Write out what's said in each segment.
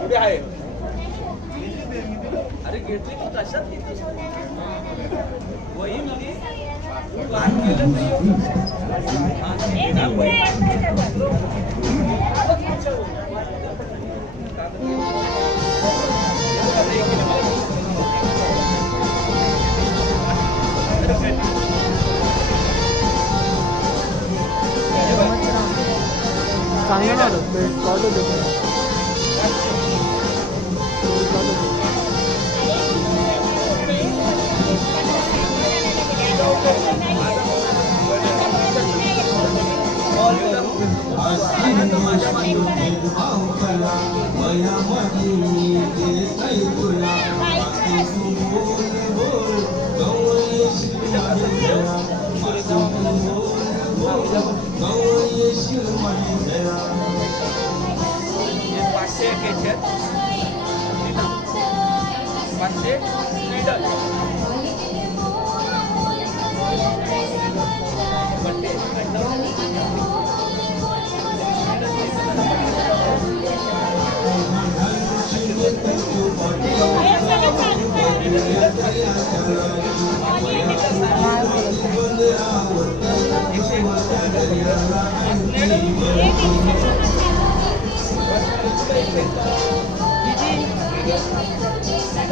कुठे आहे? अरे घेतली तू कशात वही मध्ये प्लॅन केलं चांगलं ना काढू देतो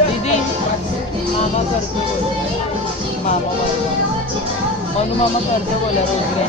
दीदी मामा करतो मामा मनु मामा करतो बोला रोजगार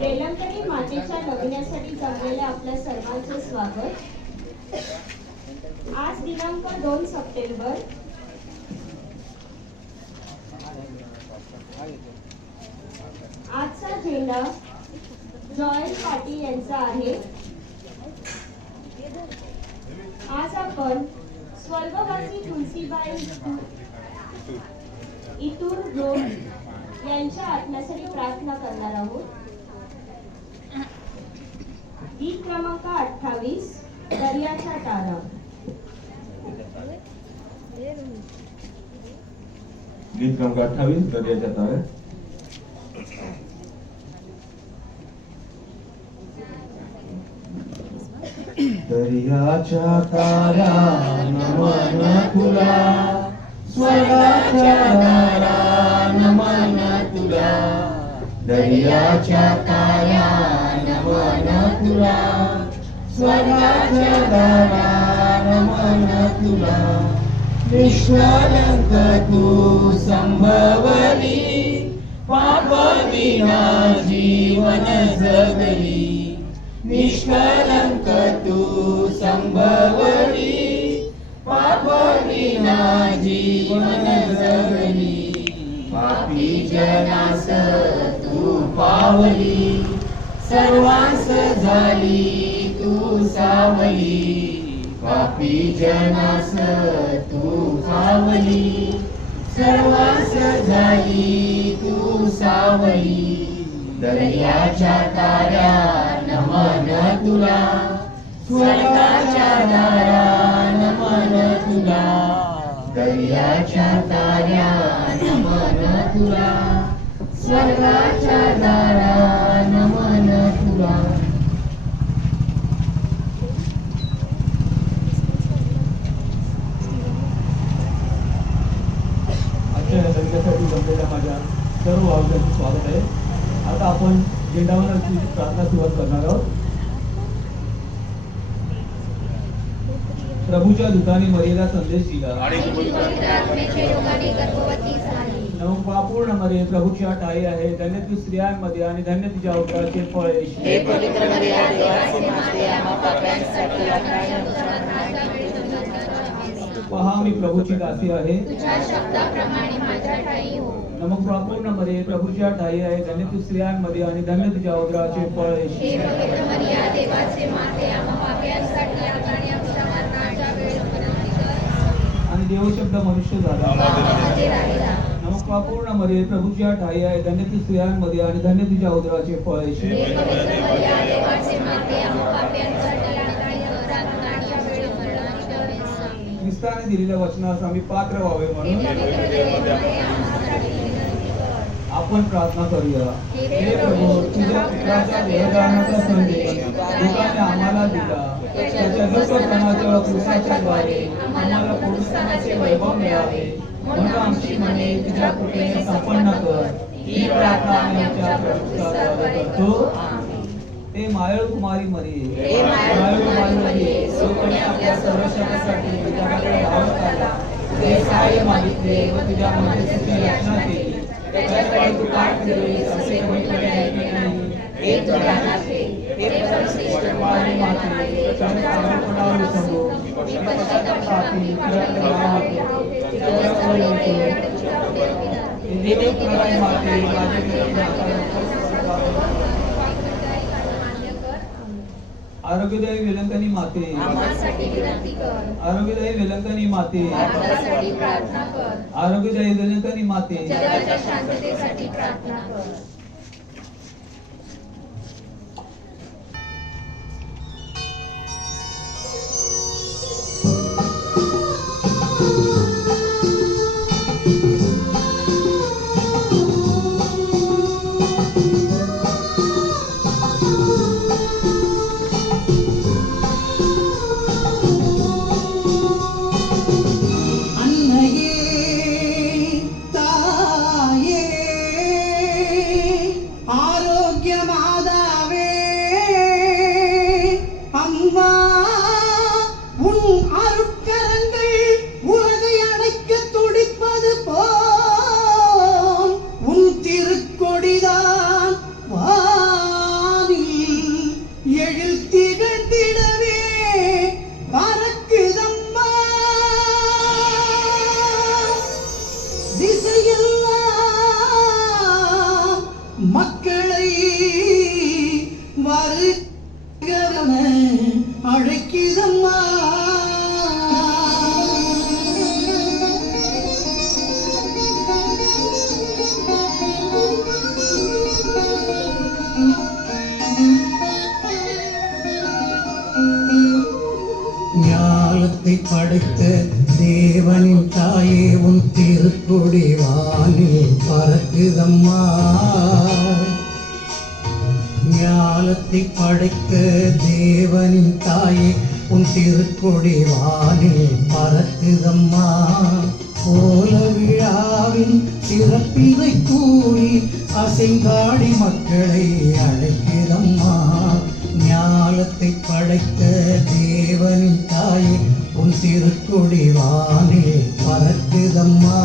वेलंकणी मातेच्या लग्नासाठी जमलेल्या आपल्या सर्वांचे स्वागत. आज दिनांक 2 सप्टेंबर. आजचा झेंडा जॉयल पाटील यांचा आहे. आज आपण स्वर्गवासी तुलसीबाई इतूर रोड यांच्या आत्म्यासाठी प्रार्थना करणार आहोत. गीत क्रमांक 28 दर्याच्या तारा. गीत क्रमांक 28 दर्याच्या तारा. दर्याच्या तारा नमन तुला, स्वर्गाच्या तारा नमन तुला, दर्याच्या तारा नमन तुला, स्वर्गाच्या तारा नमन तुला. निष्कलंक तू संभवली, पाप विना जीवन जगली. निष्कलंक तू संभवली, पाप विना जीवन जगली. पापी जनास तू पावली, सर्वांस झाली तू सावली. पापी जनास तू पावली, सर्वांस झाली तू सावली. दर्याच्या ताऱ्या नमन तुला, स्वर्गाच्या तारा नमन तुला. दर्याच्या ताऱ्या नमन तुला, स्वर्गाच्या तारा नमन तुला. त्यांचं स्वागत आहे. आता आपण झेंडावंदनाची प्रार्थना सुरुवात करणार आहोत. प्रभूच्या दूताने मरियेला संदेश दिला. नवपापूर्ण मरिये प्रभूच्या ठाई आहे, धन्य तू स्त्रियांमध्ये आणि धन्य तुझ्या उदराचे फळ येशू. हे पवित्र मरिया देवाची माते, आम्हा पाप्यांसाठी आता आणि आमच्या मरणाच्या वेळी तुझ्या पहा मी प्रभूची दासी आहे. तुझ्या शब्दाप्रमाणे माझ्या ठाई हो. नवपापूर्ण मरिये प्रभूच्या ठाई आहे, धन्य तू स्त्रियांमध्ये आणि धन्य तुझ्या उदराचे फळ येशू. हे पवित्र मरिया देवाचे माते, आम्हा पाप्यांसाठी आता आणि आमच्या मरणाच्या वेळी विनंती कर. आणि देवशब्द मनुष्य झाला. आम्हामध्ये राहिला. नवपापूर्ण मरिये प्रभूच्या ठाई आहे, धन्य तू स्त्रियांमध्ये आणि धन्य तुझ्या उदराचे फळ येशू. हे पवित्र मरिया देवाचे माते, आम्हा पाप्यांसाठी आता आणि आमच्या मरणाच्या वेळी मरणाच्या वेळी आमेन. ख्रिस्ताने दिलेल्या वचनास आम्ही पात्र व्हावे हे म्हणून पवित्र देवाने आम्हासाठी विनंती कर. आपण प्रार्थना करूया. हे प्रभू, तुझ्या पुत्राच्या देहदानाचा संदेश दुःखाने आम्हाला दिला. त्याच्या दुःखपणाच्या क्रूसाच्या द्वारे आम्हाला पुरुषाचे वैभव मिळावे, म्हणून आमची मने तुझ्या कृपेने संपन्न कर. ही प्रार्थना आम्ही आमच्या प्रभूद्वारे करतो. हे मायळ कुमारी मरिये, हे मायळ कुमारी मरिये, जो कोणी आपल्या संरक्षणासाठी तुझ्याकडे धावत आला, तुझे सहाय्य मागितले व तुझ्या मध्यस्थीची याचना केली, त्याच्याकडे तू पाठ फिरवलीस असे कोणीकडे ऐकले नाही. हे तुझ्या नाथे, हे परमश्रेष्ठ कुमारी माते, त्याने चांगलपणावर विसंबू, पश्चातापाती तुझ्याकडे राहते, तुझ्याजवळ येतो. हे देव कुमारी माते, माझे विनंती आरोग्यदायी वेलंकनी माते, आम्हासाठी विनंती कर. आरोग्यदायी वेलंकनी माते, भारतासाठी प्रार्थना कर. आरोग्यदायी वेलंकनी माते. जगाच्या शांततेसाठी प्रार्थना कर. மக்களை வருகவன அழைக்கிதம்மா. ஞானத்தை படைத்த தேவனின் தாயே உன் திருக்கொடி வானில் பறக்குதம்மா. ஞானத்தை படைத்த தேவனின் தாயே உன் திருக்கொடி வானில் பறக்குதம்மா. கோல விழாவின் சிறப்பினை கூறி அசைந்தாடி மக்களை அழைக்கிறம்மா. ஞானத்தை படைத்த தேவனின் தாயே உன் திருக்கொடி வானில் பறக்குதம்மா.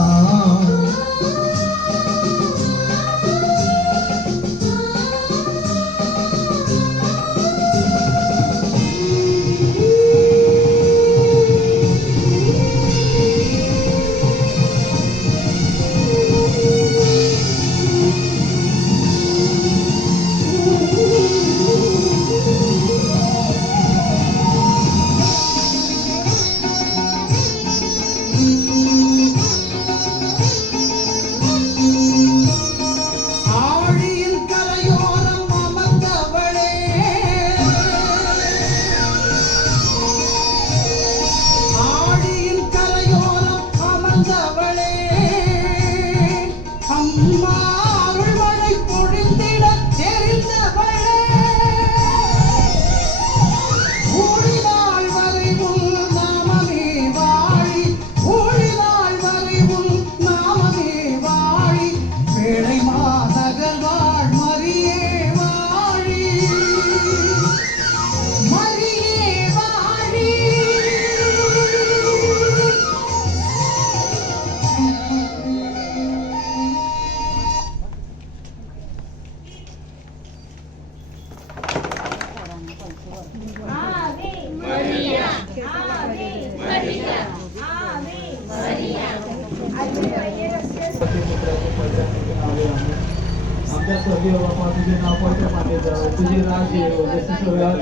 आमच्या स्वर्गीय बापा तुझे नाव पवित्र मानले जावे, तुझे राज्य येवो, जसे स्वर्गात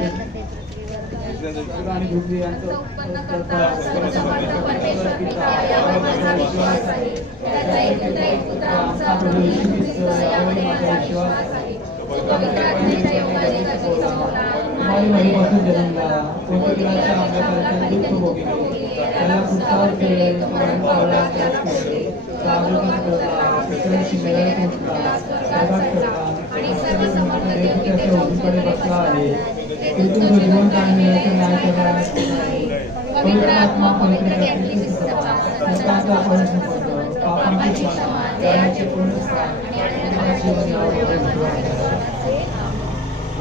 आणि पृथ्वी यांचं उत्पन्न करता सर्वसमर्थ परमेश्वर पिता यावर माझा विश्वास आहे. त्याचा एक पुत्र आमचा प्रभू येशू ख्रिस्त यावर माझा विश्वास आहे. तो पवित्र आत्म्याच्या योगाने गर्भवती झाला. तुम्हाला महिपासून जन्मला, पोर्तुगीजाच्या अंगाखाली दुःख भोगले, त्याला पुस्तकात केले, तुम्हाला त्यास केले, जागृत करला, प्रचंड मेळाव्यात पोहोचला, प्रभात करला, आणि सर्वसमर्थ देव त्याच्या उजवीकडे बसला आहे. तेथून तो जीवन काढण्याचा न्याय करणारा पवित्र आत्मा पवित्र त्यातली विस्तृतता संतांचा परिसंपद, पापांची क्षमा, दयाचे पूर्णस्थान आणि आनंदाचे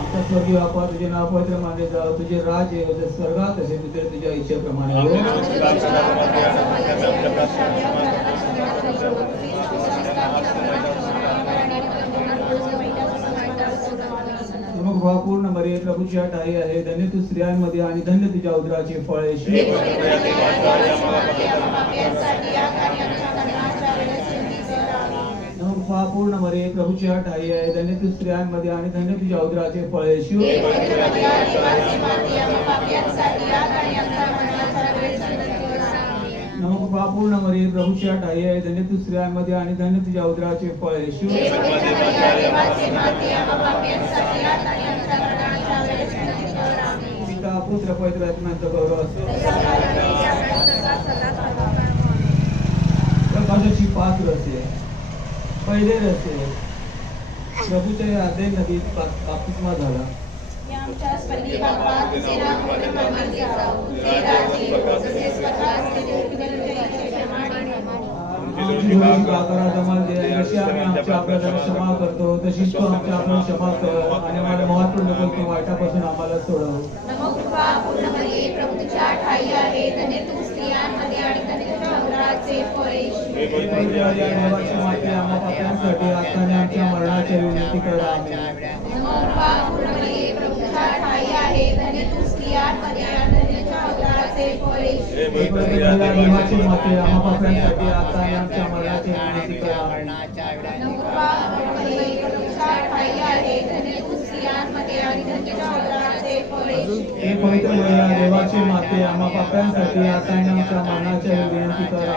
आमचा स्वर्गीय बापा तुझे नाव पवित्र मानले जावं, तुझे राज्य येवो, जसे स्वर्गात असेल तिथे तुझ्या इच्छेप्रमाणे हो. मग भावपूर्ण मरिये प्रभूची आठ आई आहे, धन्य तू स्त्रियांमध्ये आणि धन्य तुझ्या उदराचे फळ येशू. मग भावपूर्ण मरिये प्रभूची आठ आई आहे, धन्य तू स्त्रियांमध्ये आणि धन्य तुझ्या उदराचे फळ येशू. नमो भावपूर्ण मरिये प्रभूची आठ आई आहे, धन्य तू स्त्रियांमध्ये आणि धन्य तुझ्या उदराचे फळ येशू. पिता पुत्र पवित्र आत्म्याचा गौरव असो. प्रकाशाची 5 रसे, पहिले रसे प्रभूच्या या आदे नदीत बाप्तिस्मा झाला. आमच्या स्वर्गीय बापा तुझे नाव पवित्र मानले जावो, तुझे राज्य येवो, जसे स्वर्गात पृथ्वीवरच्या इच्छेप्रमाणे हो. आमची रोजची आकारात आम्हाला दे, जशी आम्ही आमच्या अपराधांना क्षमा करतो तशीच तू आमच्या अपराध क्षमा कर, आणि आम्हाला महत्त्वपूर्ण करतो वाईटापासून आम्हाला सोडव. नमो कृपा पूर्ण मरिये प्रभू तुझ्या ठाई आहे, धन्य तू स्त्रियांमध्ये आणि धन्य तुझ्या उदराचे फळ येशू. देवाची माते आम्हा पाप्यांसाठी आता आणि आमच्या मरणाच्या विनंती करा. नमो कृपा पूर्ण मरिये प्रभू तुझ्या ठाई आहे, धन्य तू स्त्रियांमध्ये आणि धन्य तुझ्या उदराचे फळ येशू. देवाची माते आम्हा पाप्यांसाठी आता आणि आमच्या मरणाच्या विनंती करा. नमो कृपा पूर्ण मरिये प्रभू तुझ्या ठाई आहे, धन्य तू स्त्रियांमध्ये आणि धन्य तुझ्या उदराचे फळ येशू. हे पवित्र महिला देवाची माते आम्हा पाप्यांसाठी आता आणि आमच्या मरणाच्या विनंती करा.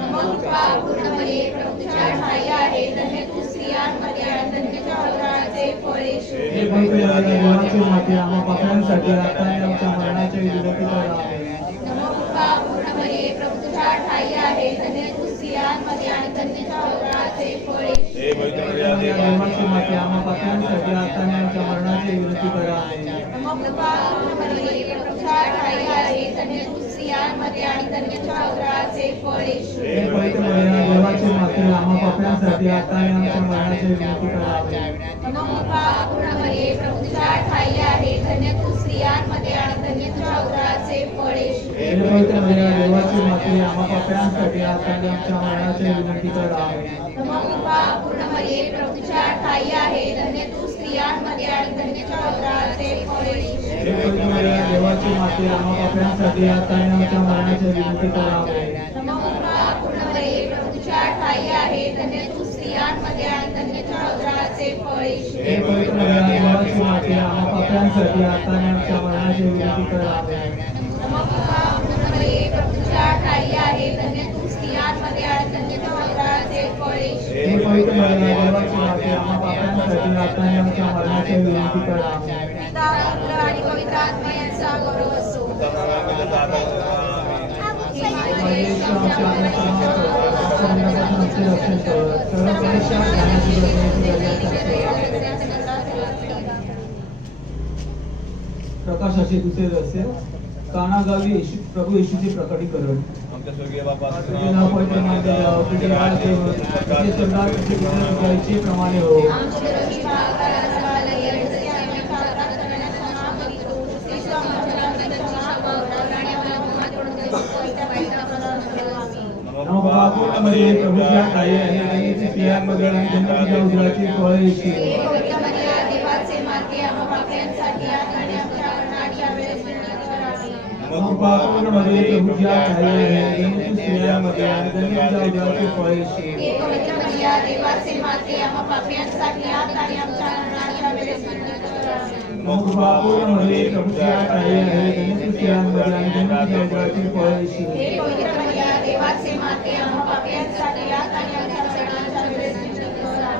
नमो कृपा पूर्ण मरिये प्रभू तुझ्या ठाई आहे, धन्य तू स्त्रियांमध्ये आणि धन्य तुझ्या उदराचे फळ येशू. हे पवित्र महिला देवाची माते आम्हा पाप्यांसाठी आता आणि आमच्या मरणाच्या विनंती करा. नमो कृपा पूर्ण मरिये प्रभू तुझ्या ठाई आहे, धन्य तू स्त्रियांमध्ये आणि धन्य तुझ्या उदराचे फळ येशू. हे पवित्र महिला देवाची माते आम्हा पाप्यांसाठी आता आणि आमच्या मरणाची विनंती करा. नमो कृपा पूर्ण मरिये प्रभू तुझ्या ठाई आहे, धन्य तू स्त्रियांमध्ये आणि धन्य तुझ्या उदराचे फळ येशू. हे पवित्र महिला देवाची माते आम्हा पाप्यांसाठी आता आणि आमच्या मरणाची विनंती करा. नमो कृपा पूर्ण मरिये प्रभू तुझ्या ठाई आहे, धन्य तू स्त्रियांमध्ये आणि धन्य तुझ्या उदराचे फळ येशू. हे पवित्र महिला देवाची माते आम्हा पाप्यांसाठी आता आणि आमच्या मरणाची विनंती करा. नमो कृपा पूर्ण मरिये प्रभू तुझ्या ठाई आहे, धन्य तू स्त्रियांमध्ये आणि धन्य तुझ्या उदराचे फळ येशू. हे पवित्र महिला देवाची माते आम्हा पाप्यांसाठी आता आणि आमच्या मरणाची विनंती करा. नमो कृपा पूर्ण मरिये प्रभू तुझ्या ठाई आहे, धन्य तू स्त्रियांमध्ये आणि धन्य तुझ्या उदराचे फळ येशू. हे पवित्र महिला देवाची माते आम्हा पाप्यांसाठी आता आणि आमच्या मरणाची विनंती करा. नमो कृपा पूर्ण मरिये प्रभू तुझ्या ठाई आहे, धन्य तू स्त्रियांमध्ये आणि धन्य तुझ्या उदराचे फळ येशू. हे पवित्र महिला देवाची माते आम्हा पाप्यांसाठी आता आणि आमच्या मरणाची विनंती करा. पिता पुत्र आणि पवित्र आत्मा यांचा गौरव असो. हे माझे आमच्या मनाची रक्षण कर, सर्व परीक्षा ज्ञानाची प्रकाशाचे दुसरे रस्ते कानागावी प्रभू येशूचे प्रकटीकरण. आमच्या स्वर्गीय बापा तुझे नाव पवित्र मानले जावो, तुझे राज्य येवो, तुझे स्वर्गात जसे तुझ्या इच्छेप्रमाणे हो. आमच्या रोजची भाकरीचा आम्हाला येऊ दे, आम्ही अपराध करण्यास क्षमा करीतो, तसेच तू आमच्या अपराधांना क्षमा कर, आणि आम्हाला मोहातून त्या वाईटापासून सोडव. आमीन. नमो भावपूर्ण मरिये प्रभूच्या ठाई आहे, धन्य ती स्त्रियांमध्ये आणि धन्य तुझ्या उदराची फळ येशू. हे पवित्र मरिया देवाचे माते आम्हा पाप्यांसाठी आता आणि आमच्या मरणाच्या वेळेस विनंती कर. आमीन. नमो कृपापूर्ण मरिये प्रभूच्या ठाई आहे धन्य तू स्त्रियांमध्ये आणि धन्य तुझ्या उदराचे फळ येशू. हे पवित्र मरिया देवाचे माते आम्हा पापियांसाठी आता आणि आमच्या मरणाच्या वेळेस विनंती करा. मग कृपापूर्ण मरिये प्रभूच्या ठाई आहे धन्य तू स्त्रियांमध्ये आणि धन्य तुझ्या उदराचे फळ येशू. हे पवित्र मरिया देवाचे माते आम्हा पापियांसाठी आता आणि आमच्या मरणाच्या वेळेस विनंती करा.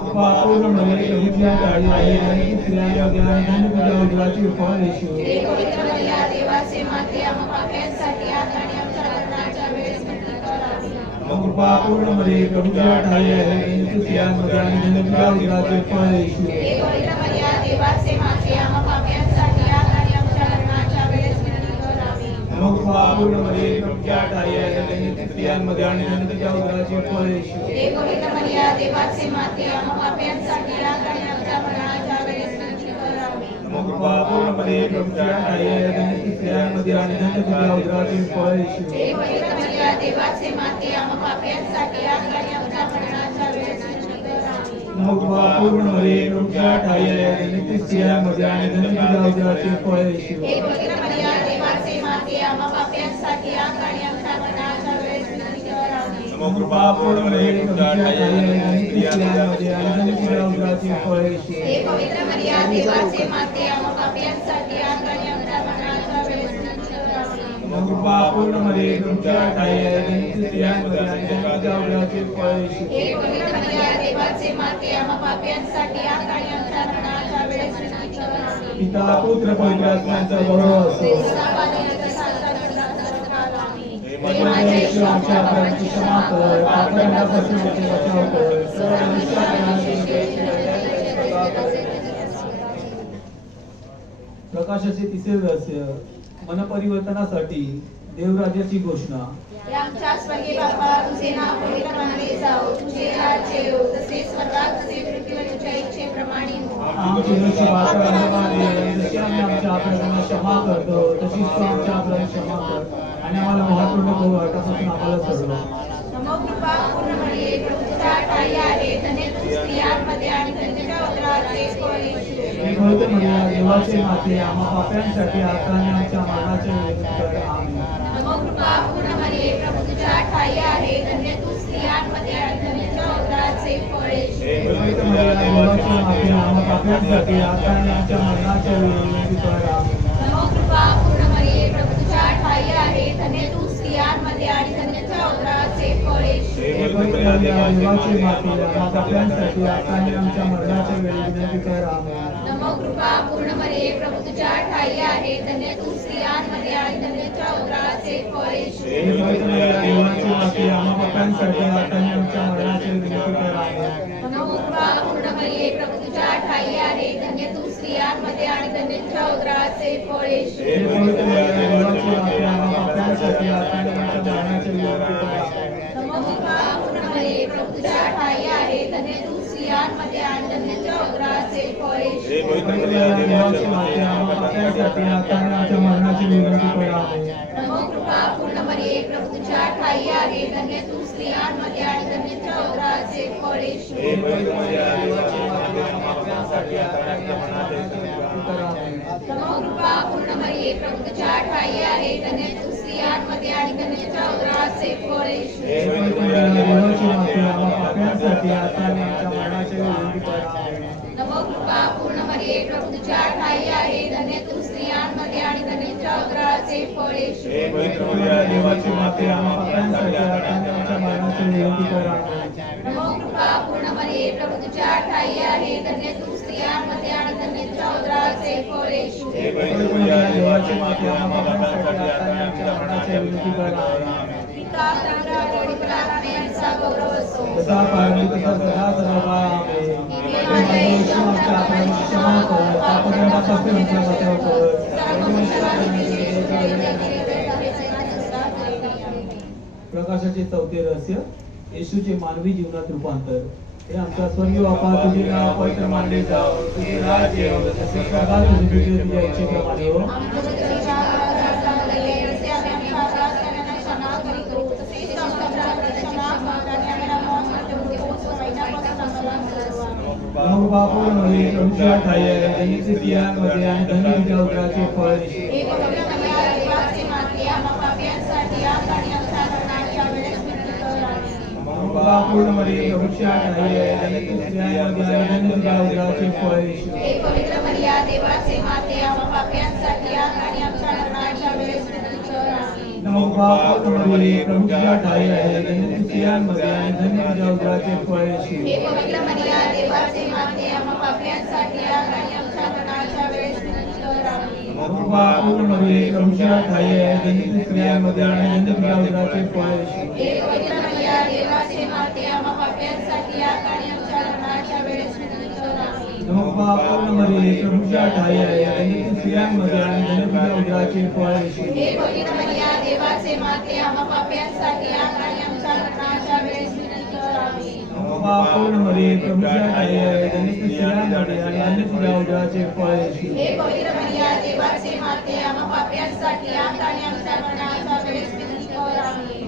कृपापूर्ण मरिये प्रभूच्या ठाई आहे धन्य तू स्त्रियांमध्ये आणि धन्य तुझ्या उदराचे फळ येशू. हे पवित्र मरिया देवाचे माते आम्हा पापियांसाठी आता आणि आमच्या मरणाच्या वेळेस विनंती करा. कृपापूर्ण मरिये प्रभूच्या ठाई आहे धन्य तू स्त्रियांमध्ये आणि धन्य तुझ्या उदराचे फळ येशू. हे पवित्र मरिया देवाचे माते आम्हा पापियांसाठी आता आणि आमच्या मरणाच्या वेळेस विनंती करा. कृपापूर्ण मरिये प्रभूच्या ठाई आहे धन्य तू स्त्रियांमध्ये आणि धन्य तुझ्या उदराचे फळ येशू. हे पवित्र मरिया देवाचे माते आम्हा पापियांसाठी आता आणि आमच्या मरणाच्या वेळेस विनंती करा. कृपापूर्ण मरिये प्रभूच्या ठाई आहे धन्य तू स्त्रियांमध्ये आणि धन्य तुझ्या उदराचे फळ येशू. हे पवित्र मरिया देवाचे माते आम्हा पापियांसाठी आता आणि आमच्या मरणाच्या वेळेस विनंती करा. कृपापूर्ण मरिये प्रभूच्या ठाई आहे धन्य तू स्त्रियांमध्ये आणि धन्य तुझ्या उदराचे फळ येशू. हे पवित्र मरिया देवाचे माते आम्हा पापियांसाठी आता आणि आमच्या मरणाच्या वेळेस विनंती करा. कृपापूर्ण मरिये प्रभूच्या ठाई आहे धन्य तू स्त्रियांमध्ये आणि धन्य तुझ्या उदराचे फळ येशू. हे पवित्र मरिया देवाचे माते आम्हा पापियांसाठी आता आणि आमच्या मरणाच्या वेळेस विनंती करा. कृपापूर्ण मरिये प्रभूच्या ठाई आहे धन्य तू स्त्रियांमध्ये आणि धन्य तुझ्या उदराचे फळ येशू. हे पवित्र मरिया देवाचे माते आम्हा पापियांसाठी आता आणि आमच्या मरणाच्या वेळेस विनंती करा. पिता पुत्र पवित्र आत्म्याचा गौरव असो. हे माझे येशू आमच्या अपराधांची क्षमा कर पापदंडापासून आमचे बचाव कर सर्व प्रकाशाचे तिसरे रहस्य मनपरिवर्तनासाठी देवराज्याची घोषणा. हे आमच्या स्वर्गीय बाप्पा तुझे नाव पवित्र मानले जाओ तुझे राज्य येऊ जसे स्वर्गात तसे पृथ्वीवर तुझ्या इच्छेप्रमाणे हो. आमची रोजची भाकर आम्हाला जशी आम्ही आमच्या अपराधांना क्षमा करतो तशीच तू आमच्या अपराधांना क्षमा कर आणि आम्हाला महत्त्वपूर्ण भाऊ वाटापासून आम्हाला सोडवा. नमो कृपा पूर्ण मरिये प्रभूच्या ठाई आहे धन्य तू स्त्रियांमध्ये आणि धन्यच्या उदराचे फळ येशू. हे पवित्र मरिया देवाचे माते आम्हा पाप्यांसाठी आता आणि आमच्या मरणाच्या वेळी कर. आमेन. नमो कृपा पूर्ण मरिये प्रभूच्या ठाई आहे धन्य तू स्त्रियांमध्ये आणि धन्यच्या उदराचे फळ येशू. हे पवित्र मरिया देवाचे माते आम्हा पाप्यांसाठी आता आणि आमच्या मरणाच्या वेळी कर. आमेन. नमो कृपा पूर्ण मरिये प्रभूच्या ठाई आहे धन्य तू स्त्रियांमध्ये आणि धन्यच्या उदराचे फळ येशू. हे पवित्र मरिया देवाचे माते आम्हा पाप्यांसाठी आता आणि आमच्या मरणाच्या वेळी विनंती कर. आमेन. नमो कृपा पूर्ण मरिये प्रभूच्या ठाई आहे धन्य तू स्त्रियांमध्ये आणि धन्यच्या उदराचे फळ येशू. हे पवित्र मरिया देवाचे माते आम्हा पाप्यांसाठी आता आणि आमच्या मरणाच्या वेळी विनंती कर. आमेन. नमो कृपा पूर्ण मरिये प्रभूच्या ठाई आहे धन्य तू स्त्रियांमध्ये आणि धन्यच्या उदराचे फळ येशू. हे पवित्र मरिया देवाचे माते आम्हा पाप्यांसाठी आता आणि आमच्या मरणाच्या वेळी विनंती कर. आमेन. नमो कृपा पूर्ण मरिये प्रभूच्या ठाई आहे धन्य तू स्त्रियांमध्ये आणि धन्यच्या उदराचे फळ येशू. हे पवित्र मरिया देवाचे माते आम्हा पाप्यांसाठी आता आणि आमच्या मरणाची विनंती कर. आमेन. नमो कृपा पूर्ण मरिये प्रभूच्या ठाई आहे धन्य तू स्त्रियांमध्ये आणि धन्यच्या उदराचे फळ येशू. हे पवित्र मरिया देवाचे माते आम्हा पाप्यांसाठी आता आणि आमच्या मरणाची विनंती कर. आमेन. नमो कृपा पूर्ण मरिये प्रभूच्या ठाई आहे धन्य तू स्त्रियांमध्ये आणि धन्यच्या उदराचे फळ येशू. हे पवित्र मरिया देवाचे माते आम्हा पाप्यांसाठी आता आणि आमच्या मरणाची विनंती कर. आमेन. नमो कृपा पूर्ण मरिये प्रभूच्या ठाई आहे धन्य तू स्त्रियांमध्ये आणि धन्यच्या उदराचे फळ येशू. हे पवित्र मरिया देवाचे माते आम्हा पाप्यांसाठी आता आणि आमच्या मरणाची विनंती कर. आमेन. नमो कृपा पूर्ण मरिये प्रभूच्या ठाई आहे धन्य तू स्त्रियांमध्ये आणि धन्यच्या उदराचे फळ येशू. हे पवित्र मरिया देवाचे माते आम्हा पाप्यांसाठी आता आणि आमच्या मरणाची विनंती कर. आमेन. पिता पुत्र आणि पवित्र आत्म्याचा गौरव असो. तसा पारणी तसा सदा सर्वकाळ. आमेन. हे माझे येशू आमच्या अपराधांची क्षमा कर पापदंडापासून आमचा बचाव कर प्रकाशाचे चौथे रहस्य येशूचे मानवी जीवनात रूपांतर. हे आमच्या स्वर्गीय बाप्पा तुझे नाव पवित्र मानले जाओ तुझे राज्य येऊ जसे स्वर्गात तसे पृथ्वीवर तुझ्या इच्छेप्रमाणे हो. कृपापूर्ण मरिये प्रभूच्या ठाई आहे धन्य तू स्त्रियांमध्ये आणि धन्य तुझ्या उदराचे फळ येशू. हे पवित्र मरिया देवाचे पाप्यांसाठी आता आणि आमच्या मरणाच्या वेळेस विनंती कर आमेन. पूर्ण मरिये प्रभूची आज्ञा आहे धन्य तू स्त्रियांमध्ये आणि धन्य तुझ्या उदराचे फळ येशू. हे पवित्र मरिया देवाचे माते आम्हा पाप्यांसाठी आता आणि आमच्या मरणाच्या वेळेस विनंती कर आमेन. नमो पूर्ण मरिये प्रभूची आज्ञा आहे धन्य तू स्त्रियांमध्ये आणि धन्य तुझ्या उदराचे फळ येशू. हे पवित्र मरिया देवाचे माते आम्हा पाप्यांसाठी आता आणि आमच्या मरणाच्या वेळेस विनंती कर आमेन. पूर्ण मरिये प्रभूची आज्ञा आहे धन्य तू स्त्रियांमध्ये आणि धन्य तुझ्या उदराचे फळ येशू. हे पवित्र मरिया देवाचे माते आम्हा पाप्यांसाठी आता आणि आमच्या मरणाच्या वेळेस विनंती कर आमेन. नमो पूर्ण मरिये प्रभूची आज्ञा आहे धन्य तू स्त्रियांमध्ये आणि धन्य तुझ्या उदराचे फळ येशू. हे पवित्र मरिया देवाचे माते आम्हा पाप्यांसाठी आता आणि आमच्या मरणाच्या वेळेस विनंती कर आमेन. पूर्ण मरिये प्रभूची आज्ञा आहे धन्य तू स्त्रियांमध्ये आणि धन्य तुझ्या उदराचे फळ येशू. हे पवित्र मरिया देवाचे माते आम्हा पाप्यांसाठी आता आणि आमच्या मरणाच्या वेळेस विनंती कर आमेन.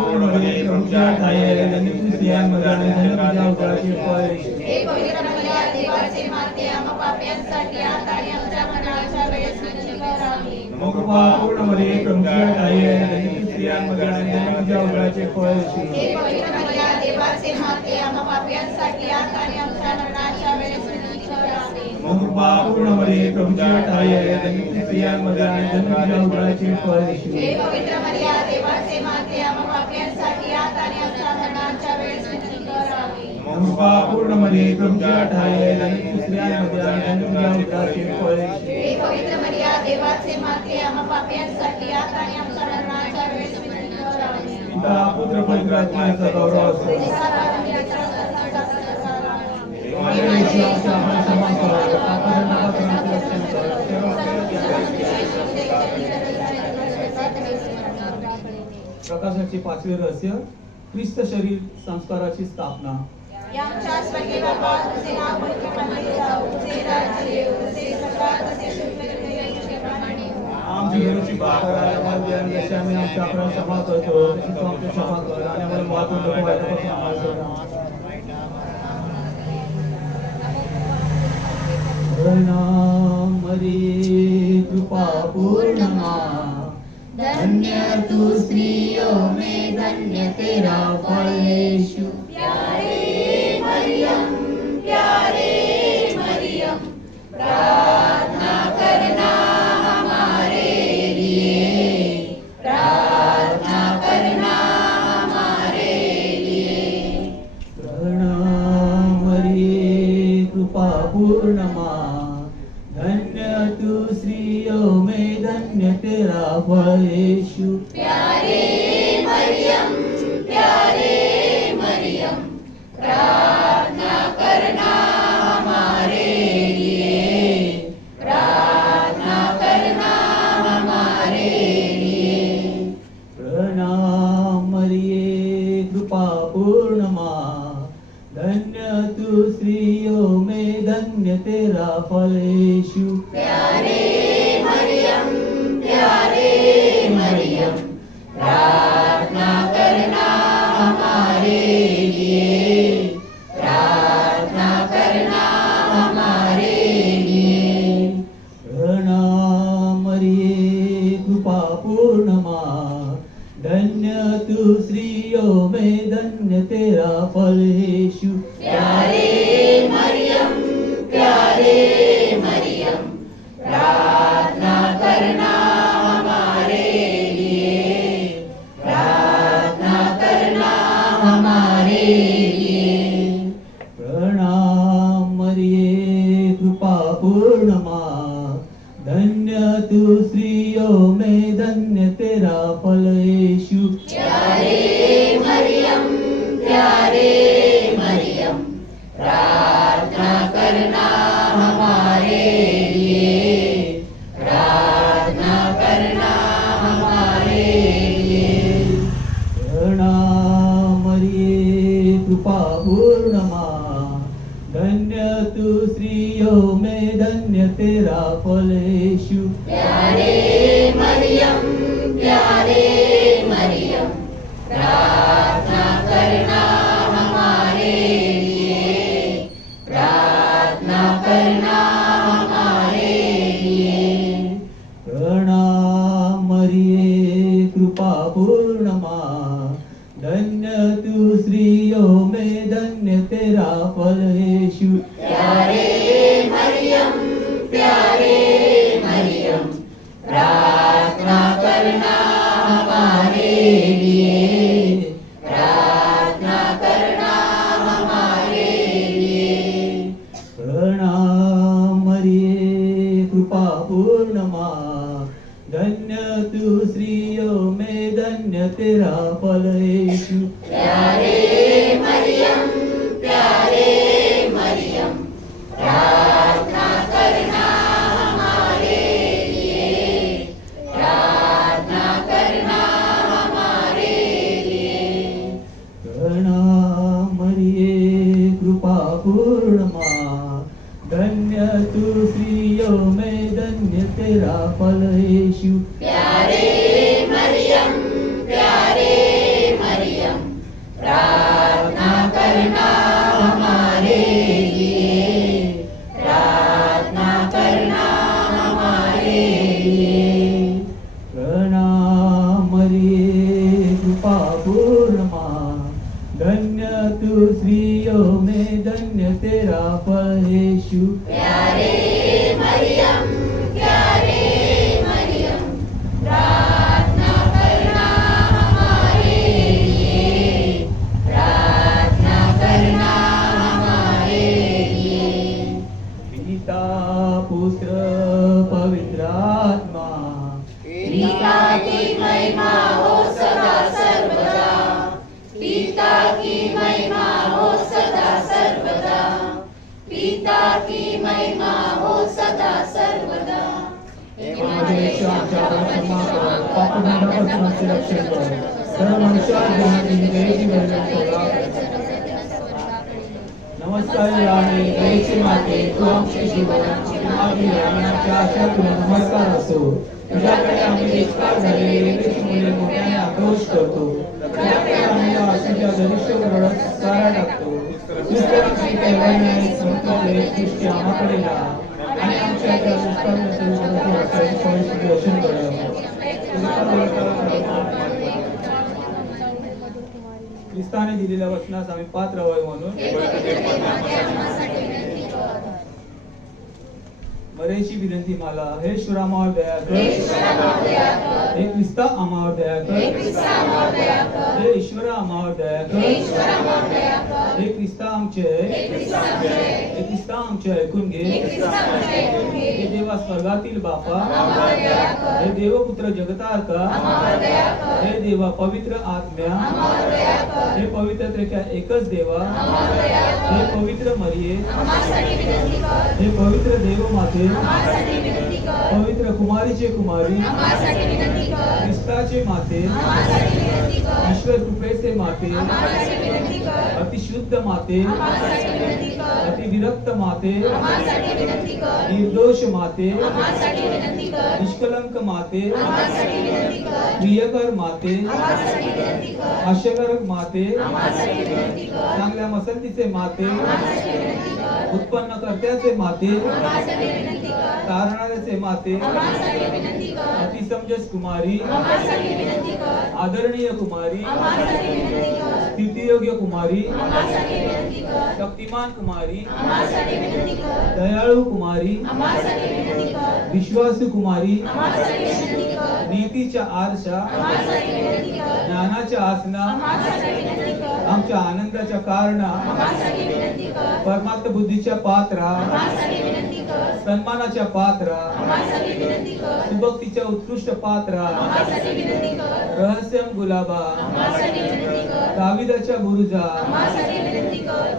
पूर्ण मरिये प्रभूची आज्ञा आहे धन्य तू स्त्रियांमध्ये आणि धन्य तुझ्या उदराचे फळ येशू. हे पवित्र मरिया देवाचे माते आम्हा पाप्यांसाठी आता आणि आमच्या मरणाच्या वेळेस विनंती कर आमेन. पूर्ण मरिये प्रभूची आज्ञा आहे धन्य तू स्त्रियांमध्ये आणि धन्य तुझ्या उदराचे फळ येशू. हे पवित्र मरिया देवाचे माते आम्हा पाप्यांसाठी आता आणि आमच्या मरणाच्या वेळेस विनंती कर आमेन. पूर्ण मरिये प्रभूची आज्ञा आहे धन्य तू स्त्रियांमध्ये आणि धन्य तुझ्या उदराचे फळ येशू. हे पवित्र मरिया देवाचे माते आम्हा पाप्यांसाठी आता आणि आमच्या मरणाच्या वेळेस विनंती कर आमेन. पूर्ण मरिये प्रभूची आज्ञा आहे धन्य तू स्त्रियांमध्ये आणि धन्य तुझ्या उदराचे फळ येशू. हे पवित्र मरिया देवाचे माते आम्हा पाप्यांसाठी आता आणि आमच्या मरणाच्या वेळेस विनंती कर आमेन. पिता पुत्र पवित्र आत्म्याचा गौरव असो. माझ्या विश्वासाचा आम्हाला क्षमा करा. पापाच्या नावाचं आमचे रक्षण करा. प्रकाशाचे पाचवे रहस्य ख्रिस्त शरीर संस्काराची स्थापना. या आमच्या स्वर्गीय बाबा तुझे नाव पवित्रपणे जाओ, तुझे राज्य येऊ, तुझे स्वर्गात तसे पृथ्वीवरही आमची दररोजची भाकर आम्हाला द्या आणि जशी आम्ही आमच्या अपराध क्षमा करतो तशी तू आमची क्षमा कर आणि आम्हाला वाहतून नको वाईटापासून आम्हाला सोडा. प्रणाम मरिये कृपा पूर्ण माँ, धन्य तू स्त्रियों में धन्य तेरा फल यीशु. प्यारे मरियम, प्रार्थना करना हमारे लिए, प्रार्थना करना हमारे लिए. प्रणाम मरिये कृपा पूर्ण माँ, धन्य तू स्त्रियों में धन्य तेरा फल यीशु. प्यारे मरियम, प्रार्थना करना हमारे लिए, प्रार्थना करना हमारे लिए. प्रणाम मरिये कृपा पूर्ण माँ, धन्य तू स्त्रियों में धन्य तेरा फल यीशु. प्यारे मरियम, प्रार्थना करना हमारे लिए, प्रार्थना करना हमारे लिए. प्रणाम मरिये कृपा पूर्ण माँ, धन्य तू स्त्रियों में धन्य तेरा फल यीशु. प्यारे मरियम, प्रार्थना करना हमारे लिए, प्रार्थना करना हमारे लिए. प्रणाम मरिये कृपा पूर्ण माँ, धन्य तू स्त्रियों में धन्य तेरा फल यीशु. प्यारे मरियम, प्रार्थना करना हमारे लिए, प्रार्थना करना हमारे लिए. प्रणाम मरिये कृपा पूर्ण माँ, धन्य तू स्त्रियों में धन्य तेरा फल यीशु. प्यारे मरियम, कृपा पूर्ण माँ, धन्य तू स्त्रियों में धन्य तेरा फल यीशु। प्यारे मरियम, प्यारे मरियम, प्रार्थना करना हमारे लिए, प्रार्थना करना हमारे लिए। प्रणाम मरिये कृपा पूर्ण माँ, धन्य तू स्त्रियों में धन्य तेरा फल यीशु। प्यारे मरियम, प्यारे मरियम, प्रार्थना करना हमारे लिए, प्रार्थना करना हमारे लिए। प्रणाम मरिये कृपा पूर्ण माँ, धन्य तू स्त्रियों में धन्य तेरा फल यीशु। प्यारे मरियम, प्यारे मरियम, प्रार्थना करना हमारे लिए, प्रार्थना करना हमारे लिए। प्रणाम मरिये कृपा पूर्ण माँ, धन्य तू स्त्रियों में धन्य तेरा फल यीशु। प्यारे मरियम, प्यारे मरियम, प्रार्थना करना हमारे लिए, प्रार्थना करना हमारे लिए। पिता पुत्र पवित्र आत्मा, पिता की महिमा हो सदा सर्वदा, पिता की महिमा हो सदा सर्वदा, पिता की महिमा हो सदा सर्वदा। देश आमच्या परमात्मा पापबंधापासून आमचे रक्षण कर, सर्व मनुष्यांना दयेची गरज ठेवा। नमस्कार राणी दयेची माते, तू आमचे जीवन आम्ही आणि आमच्या आशा तुला नमस्कार असो। तुझ्याकडे आम्ही निष्कार झालेले एकच मुले मोठ्याने आक्रोश करतो, तुझ्याकडे आम्ही आशेच्या दरिष्ठ रडत सारा टाकतो। दुष्टांची कैवान्याने संपले दृष्टी आम्हाकडे लाव आणि आमच्या त्या दुष्टांचे दर्शन कर। ख्रिस्ताने दिलेल्या वचनास आम्ही पात्र व्हावे म्हणून मरेची विनंती मला, हे ईश्वर आम्हावर दया कर, हे ख्रिस्ता आम्हावर दया कर, हे ईश्वर आम्हावर दया कर, हे ख्रिस्ता आमचे ऐकून घे, हे देवा स्वर्गातील बापा, हे देवपुत्र जगतारका, हे देवा पवित्र आत्म्या, हे पवित्र त्रिका एकच देवा, हे पवित्र मरिये, हे पवित्र देव माते, पवित्र कुमारीचे कुमारी, ख्रिस्ताचे माते, ईश्वर कृपेचे माते, अतिशुद्ध माते, अतिविरक्त माते, निर्दोष माते, निष्कलंक माते, प्रियकर माते, आश्चर्यकारक माते, चांगल्या मसंतीचे माते, उत्पन्न कर्त्याचे माते, तारणाऱ्याचे माते, अतिसमजस कुमारी, आदरणीय कुमारी, स्थितियोग्य कुमारी, शक्तिमान कुमारी, दयाळू कुमारी, विश्वासू कुमारी, नीतीच्या आरशा, ज्ञानाच्या आसना, आमच्या आनंदाच्या कारणा, परमात्म बुद्धीच्या पात्रा, सन्मानाच्या पात्रा, सुभक्तीच्या उत्कृष्ट पात्रा, रहस्यम गुलाबा, दाविदाच्या बुरुजा,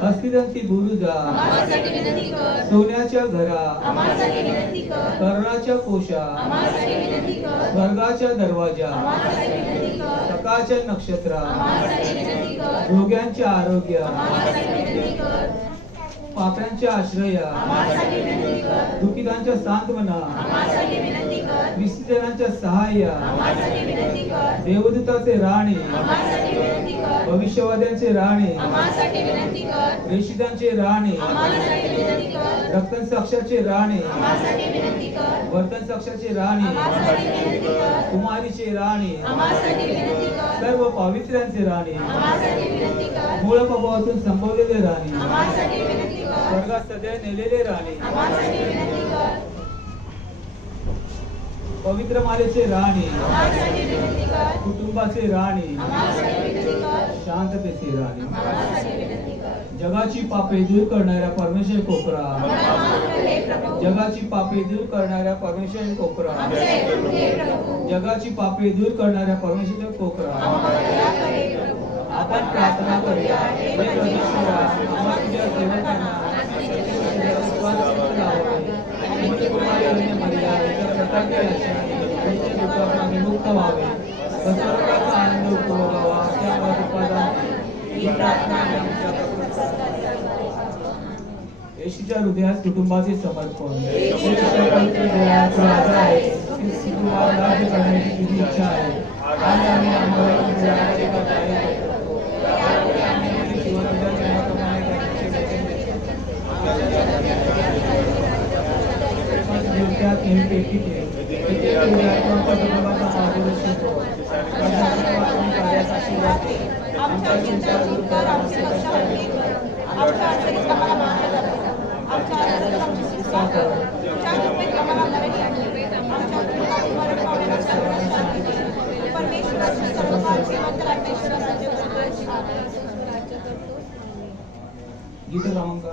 हस्तिदंती बुरुजा, सोन्याच्या घरा, कर्णाच्या कोशा, स्वर्गाच्या दरवाजा, सकाळच्या नक्षत्रा, रोग्यांचे आरोग्य, पाप्यांच्या आश्रया, दुःखितांच्या सांत्वना, ख्रिस्तिजनांच्या सहाय्य, आम्हासाठी विनंती कर. देवदूताचे राणे, आम्हासाठी विनंती कर. भविष्यवाद्यांचे राणे, आम्हासाठी विनंती कर. प्रेषितांचे राणे, आम्हासाठी विनंती कर. रक्तन साक्षाचे राणे, आम्हासाठी विनंती कर. वर्तन साक्षाचे राणे, आम्हासाठी विनंती कर. कुमारीचे राणे, आम्हासाठी विनंती कर. सर्व पवित्रांचे राणे, आम्हासाठी विनंती कर. मूळ पापापासून संभवलेले राणे, आम्हासाठी विनंती कर. स्वर्गात सदैव नेलेले राणे, आम्हासाठी विनंती कर. पवित्र मालेचे राणे, आम्हासाठी विनंती कर. कुटुंबाचे राणे, आम्हासाठी विनंती कर. शांततेचे राणे, आम्हासाठी विनंती कर. जगाची पापे दूर करणाऱ्या परमेश्वर कोपरा, हे प्रभू. जगाची पापे दूर करणाऱ्या परमेश्वर कोपरा, आमच्या ऐकून घे प्रभू. जगाची पापे दूर करणाऱ्या परमेश्वर कोपरा, आम्हाला दया कर हे प्रभू. आपण प्रार्थना करूया. हे परमेश्वरा, आम्हा तुझ्या सेवकांना विश्वास लावावे आणि नित्य कुमारी अन्य मर्यादा याच्या प्रतापी आशेने त्यांच्या दुःखापासून विमुक्त व्हावे व स्वर्गाचा आनंद उपभोगावा अशा प्रतिपादन ही प्रार्थना आमच्या येशूच्या हृदयात कुटुंबाचे समर्पण. येशूच्या पवित्र हृदयात राजा आहे, ख्रिस्ती तुम्हाला राज्य करण्याची तुझी इच्छा आहे आणि आम्ही आम्हाला तुझ्या राज्यात आहे करतो. यावेळी आम्ही आमचे जीवन तुझ्या जन्माप्रमाणे करण्याचे वचन देतो. जीवत्यात नेहमी पेटी ठेव. येथे तुझ्या कुटुंबाचा मार्गदर्शन कर. प्रजाच्या वाचून कार्यास आशीर्वाद दे. आमच्या चिंता दूर कर. आमची रक्षा कर. आमच्या अडचणीत आम्हाला मार्ग दाखव. आमच्या अडचणीत आमची सुटका कर. तुझ्या कृपेत आम्हाला नवीन आठवण. आमच्या कुटुंबात मरण पावलेल्या सर्वांना शांती दे. परमेश्वराची सर्वकाळ श्रीमंत राज्येश्वराचे गीत क्रमांक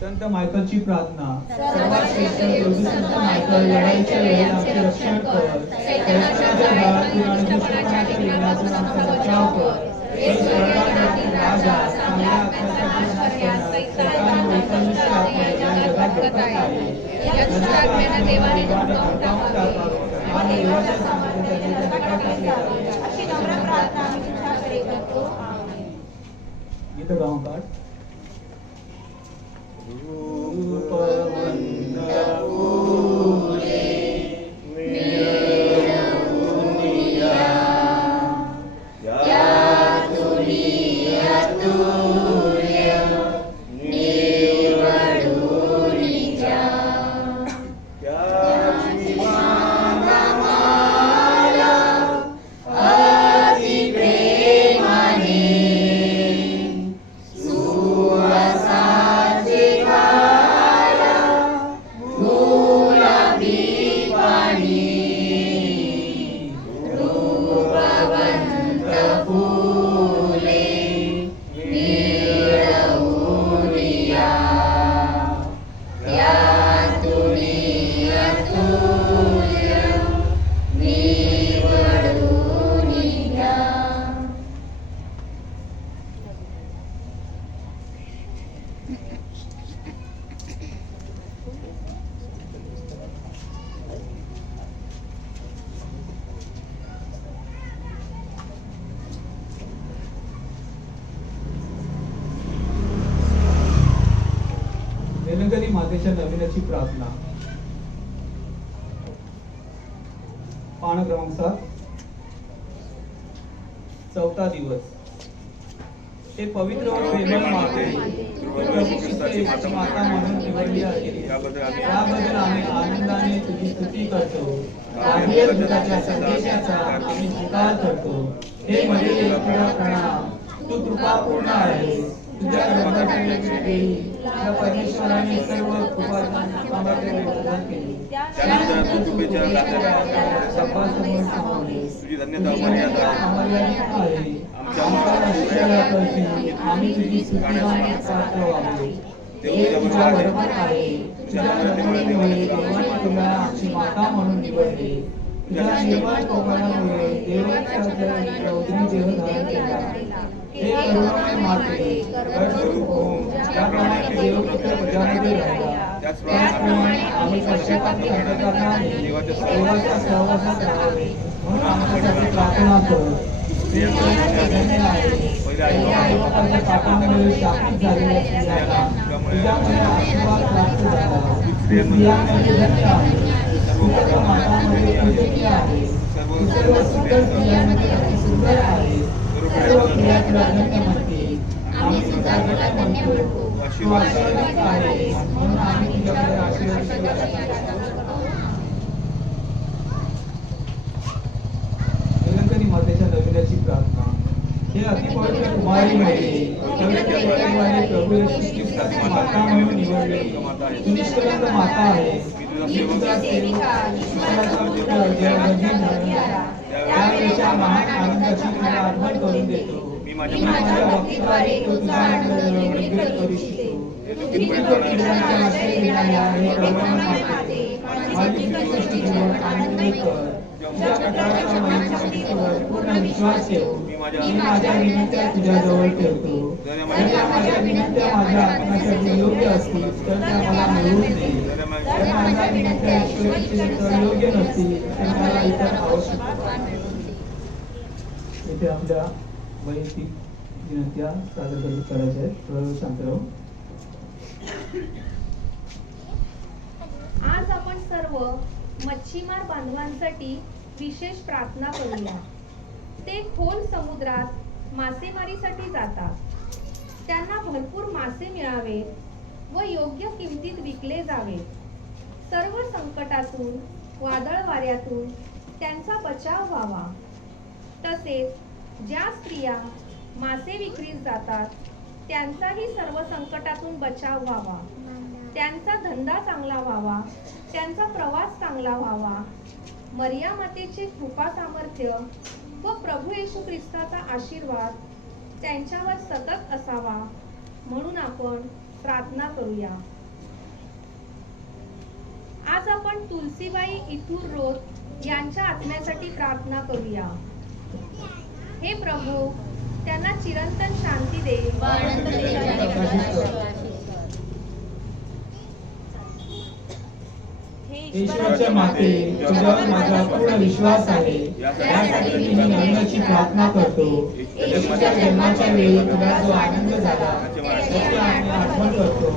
संत मायकलची प्रार्थना. सर्वात श्रेष्ठ प्रभू संत मायकल, लढाईच्या वेळी आमचे रक्षण कर. सैतानाच्या जाळातून आणि दुष्टपणाच्या वेगातून आमचा बचाव कर. हे स्वर्गातील राजा, चांगल्या आत्म्याचा नाश करणारा, सैतान वैतानिष्ठ आत्मा या जगात भटकत आहे. या दुष्ट आत्म्याला देवाने धमकावून टाकावे आणि देवाच्या समोर त्यांनी जगात टाकावे. अशी नम्र प्रार्थना आम्ही तुझ्याकडे करतो. आमेन. गीत क्रमांक निलंगरी मातेच्या नवीनाची प्रार्थना. पान क्रमांक 7. चौथा दिवस. हे पवित्र व प्रेमळ माते, तू प्रभू ख्रिस्ताची माता म्हणून निवडली आहे. त्याबद्दल आम्ही आनंदाने तुझी स्तुती करतो. बाह्य दुधाच्या संदेशाचा आम्ही स्वीकार करतो. हे मलेले तुला प्रणाम. तू कृपापूर्ण आहेस. तुझ्या गर्भाच्या वेळी तुझ्या परमेश्वराने सर्व कृपादान प्रदान केली. त्यानंतर तू कृपेच्या सपासमोर सामावलीस. तुझी धन्यता मर्यादा अमर्यादित आहे. आमच्या आश्चर्यापैकी आम्ही तुझी स्तुतीगान पात्र व्हावे. ते तुझ्या बरोबर आहे. तुझ्या करुणेमुळे देवाने तुला आमची माता म्हणून निवडले. तुझ्या निर्मळ कोपरामुळे देवाच्या चौधरी देव धारण केला. हे करुणामय माते, गर्भरूप होऊन ज्याप्रमाणे देवपुत्र प्रजामध्ये राहिला, त्याचप्रमाणे आम्ही पश्चाताप करणारे देवाच्या सहवासात राहावे म्हणून आमच्यासाठी प्रार्थना कर. धन्य आहे. पहिल्या आईबापाच्या पापांमुळे शापित झालेल्या स्त्रियांना तुझ्यामुळे आशीर्वाद प्राप्त झाला. स्त्रियांमध्ये धन्य आहे. सुंदर मातांमध्ये पूजनीय आहे. तू सर्व सुंदर स्त्रियांमध्ये अतिसुंदर आहे. सर्व स्त्रिया तुला धन्य म्हणते. आम्ही सुद्धा तुला धन्य म्हणतो. तू आशीर्वादित आहेस, म्हणून आम्ही तुझ्याकडे आशीर्वादित करतो. निरंकारी मातेच्या नविनाची प्रार्थना. हे अतिपवित्र कुमारी मिळते, पवित्र कुमारी प्रभू येशू ख्रिस्ताची माता म्हणून निवडलेली. तू निष्कलंक माता आहेस. मी तुझा सेविका ईश्वराचा पुत्र जयवंती झाला. त्या वेळच्या महान आनंदाची तुला आठवण करून देतो. मी माझ्या भक्तीद्वारे तुझा आनंद द्विगुणित करू इच्छितो. मी तुझ्या पिढ्यांच्या आश्रय घेणाऱ्या हे प्रभू माते, माझी दृष्टी घेऊन आनंदित कर. तुझ्या कटाक्षा महिमेवर पूर्ण विश्वास ठेव. मी माझ्या विनंत्या तुझ्याजवळ ठेवतो. जर माझ्या विनंत्या माझ्या आत्म्यासाठी योग्य असतील तर त्या मला मिळवून दे. जर माझ्या विनंत्या ईश्वराचे योग्य नसतील तर मला इतर आवश्यकता. इथे आपल्या वैयक्तिक विनंत्या सादर करायच्या आहेत. थोडं शांत राहू. आज आपण सर्व मच्छीमार बांधवांसाठी विशेष प्रार्थना करूया. ते खोल समुद्रात मासेमारीसाठी जातात. त्यांना भरपूर मासे मिळावे व योग्य किमतीत विकले जावे. सर्व संकटातून, वादळ वाऱ्यातून त्यांचा बचाव व्हावा. तसेच ज्या स्त्रिया मासे विक्रीस जातात त्यांचाही सर्व संकटातून बचाव व्हावा. त्यांचा धंदा चांगला व्हावा. त्यांचा प्रवास चांगला व्हावा. मरिया मातेचे कृपा सामर्थ्य व प्रभू येशू ख्रिस्ताचा आशीर्वाद त्यांच्यावर सतत असावा म्हणून आपण प्रार्थना करूया. आज आपण तुलसीबाई इथूर रोत यांच्या आत्म्यासाठी प्रार्थना करूया. हे प्रभू, त्यांना चिरंतन शांती दे. ईश्वराच्या माते, तुझ्यावर माझा पूर्ण विश्वास आहे. यासाठी मी नवनाची प्रार्थना करतो. येशूच्या जन्माच्या वेळी तुला जो आनंद झाला त्याची आम्ही आठवण करतो.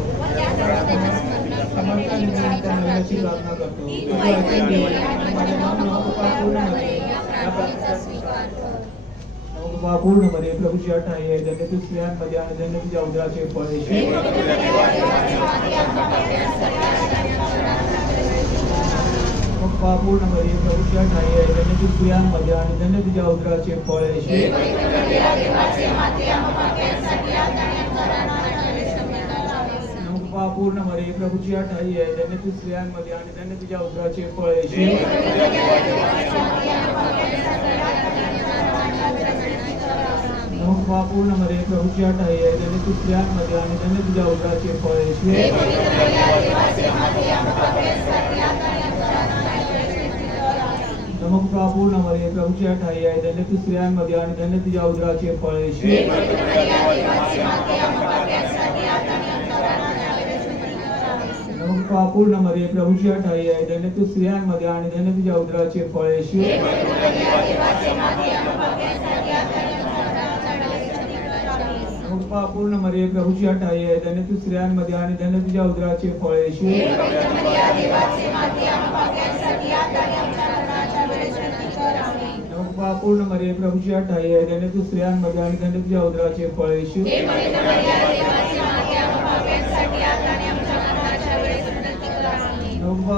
समर्थानिमित्त नवनाची प्रार्थना करतो. तू ऐकून घे आणि माझ्या नवकृपा पूर्णमध्ये प्रभूची अट आहे. धन्य तू स्त्रियांमध्ये आणि धन्य तुझ्या उदराचे फळ येशू. पूर्णमध्ये प्रभूची अट आहे. धन्य तू स्त्रियांमध्ये आणि धन्य तुझ्या उदराचे फळ येशू. पूर्णमध्ये प्रभूची अट आहे. धन्य तू स्त्रियांमध्ये आणि धन्य तुझ्या उदराचे फळ येशू. पूर्णमध्ये प्रभूची अट आहे. धन्य तू स्त्रियांमध्ये आणि धन्य तुझ्या उदराचे फळ येशू. पूर्णमध्ये प्रभूची अट आहे. धन्य तू स्त्रियांमध्ये आणि धन्य तुझ्या उदराचे फळ येशू. पूर्णमध्ये प्रभूची अट आहे. धन्य तू स्त्रियांमध्ये आणि धन्य तुझ्या उदराचे फळ येशू. पूर्णमध्ये प्रभूची अट आहे. धन्य तू स्त्रियांमध्ये आणि धन्य तुझ्या उदराचे फळ येशू. पूर्णमध्ये प्रभूची अट आहे. धन्य तू स्त्रियांमध्ये आणि धन्य तुझ्या उदराचे फळ येशू.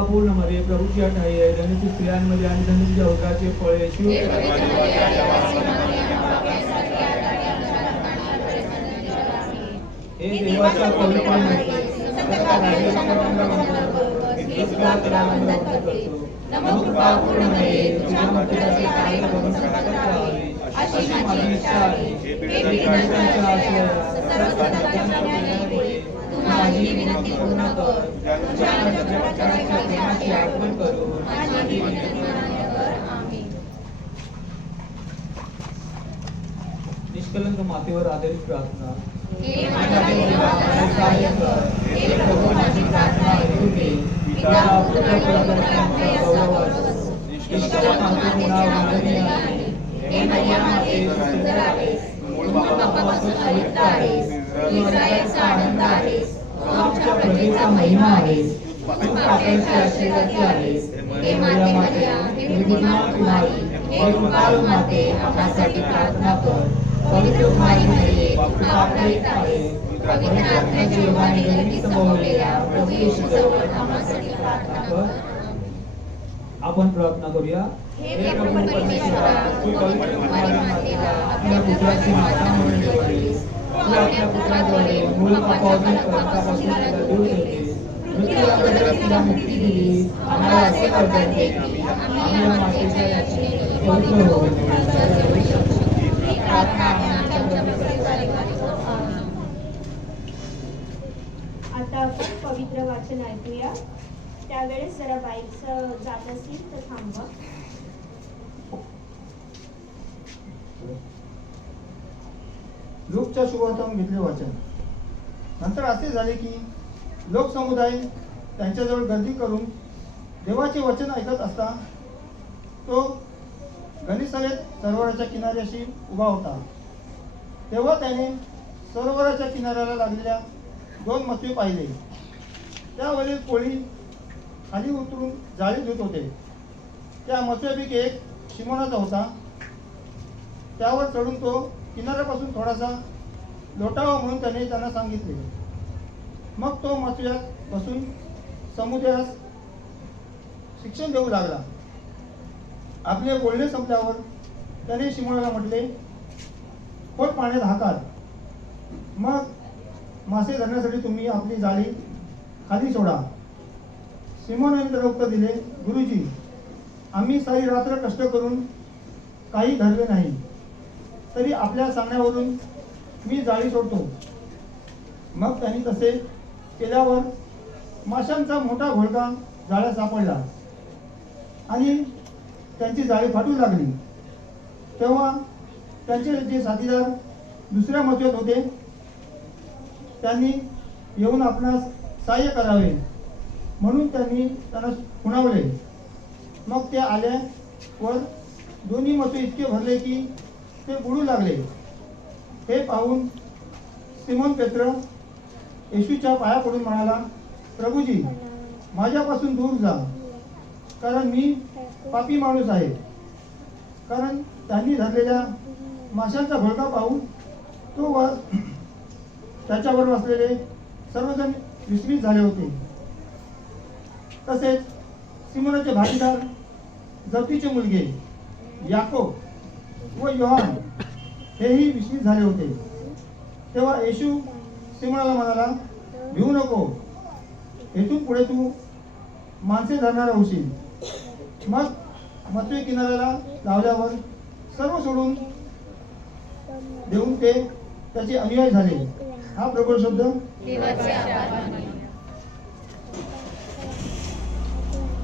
पूर्णमध्ये प्रभूची अट आहे. धन्य तू स्त्रियांमध्ये आणि धन्य तुझ्या उदराचे फळ येशू. हे देवाच्या पवित्रतेने अशी माझी इच्छा आहे. तू माझी विनंती पूर्ण कर. प्रेमाची आठवण करून निष्कलंक मातेवर आधारित प्रार्थना. कार्य कर. हे प्रभू, माझी प्रार्थना ऐकून घे. पिता पुत्र पवित्र गौरवास निष्कलंक मातेचे नाव वंदनीय आहे. हे मरिया माते, तू सुंदर आहेस. मूळ बापापासून पवित्र आहेस. तू इस्रायलचा आनंद आहेस. तू आमच्या प्रजेचा महिमा आहेस. तू पाताळची आशीर्वादी आहेस. हे माते मरिया, हे बुद्धिमान कुमारी, हे कृपाळू माते, आमच्यासाठी प्रार्थना कर. पवित्र कुमारी मरिये, कृपा करीत आहे. पवित्र आत्म्याच्या योगाने गर्भी संभवलेल्या प्रभू येशू जवळ आमच्यासाठी प्रार्थना कर. आपण प्रार्थना करूया. हे प्रभू परमेश्वरा, तू पवित्र कुमारी मातेला आपल्या पुत्राची माता म्हणून निवडलीस. तू आपल्या पुत्राद्वारे मूळ पापावरील कलंकापासून तिला दूर ठेवलीस. मृत्यूला करून तिला मुक्ती दिली. आम्हाला असे कर्तव्य दे की आम्ही या मातेच्या याचनेने पवित्र होऊ. ही प्रार्थना आमच्या प्रभूसाठी करू. आमेन. आता आपण पवित्र वाचन ऐकूया. त्यावेळेस जरा बाईक्स जात असतील तर थांबवा. लूकच्या सुरुवाताहून घेतले वाचन. नंतर असे झाले की लोकसमुदाय त्यांच्याजवळ गर्दी करून देवाचे वचन ऐकत असता तो गलिसरेत सरोवराच्या किनाऱ्याशी उभा होता. तेव्हा त्याने सरोवराच्या किनाऱ्याला लागलेल्या 2 मथवे पाहिले. त्यावरील कोळी खाली उतरून जाळी धुत होते. त्या मथव्यापैकी एक शिमोनाचा होता. त्यावर चढून तो किनाऱ्यापासून थोडासा लोटावा म्हणून त्याने त्यांना सांगितले. मग तो मथव्यात बसून समुद्रास शिक्षण देऊ लागला. आपले बोलणे संपल्यावर त्याने शिमोनाला म्हटले, खोल पाण्यात हाकाल. मग मासे धरण्यासाठी तुम्ही आपली जाळी खाली सोडा. सिमोनाने त्याला उत्तर दिले, गुरुजी, आम्ही सारी रात्र कष्ट करून काही धरले नाही, तरी आपल्या सांगण्यावरून मी जाळी सोडतो. मग त्यांनी तसे केल्यावर माशांचा मोठा घोळका जाळ्यात सापडला आणि त्यांची जाळी फाटू लागली. तेव्हा त्यांचे जे साथीदार दुसऱ्या मथव्यात होते त्यांनी येऊन आपणास सहाय्य करावे म्हणून त्यांनी त्यांना खुणावले. मग ते आल्या वर दोन्ही मथवे इतके भरले की ते बुडू लागले. हे पाहून सिमोन पेत्र येशूच्या पाया पडून म्हणाला, प्रभूजी, माझ्यापासून दूर जा, कारण मी पापी माणूस आहे. कारण त्यांनी धरलेल्या माशांचा घोळका पाहून तो व त्याच्यावर बसलेले सर्वजण विस्मित झाले होते. तसेच सिमोनाचे भागीदार जब्दीचे मुलगे याकोब व योहान हेही विस्मित झाले होते. तेव्हा येशू सिमोनाला म्हणाला, भिवू नको, येथून पुढे तू माणसे धरणार होशील. मग मथवे किनाऱ्याला लावल्यावर सर्व सोडून देऊन ते त्याचे अनुयायी झाले. हा प्रबळ शब्द.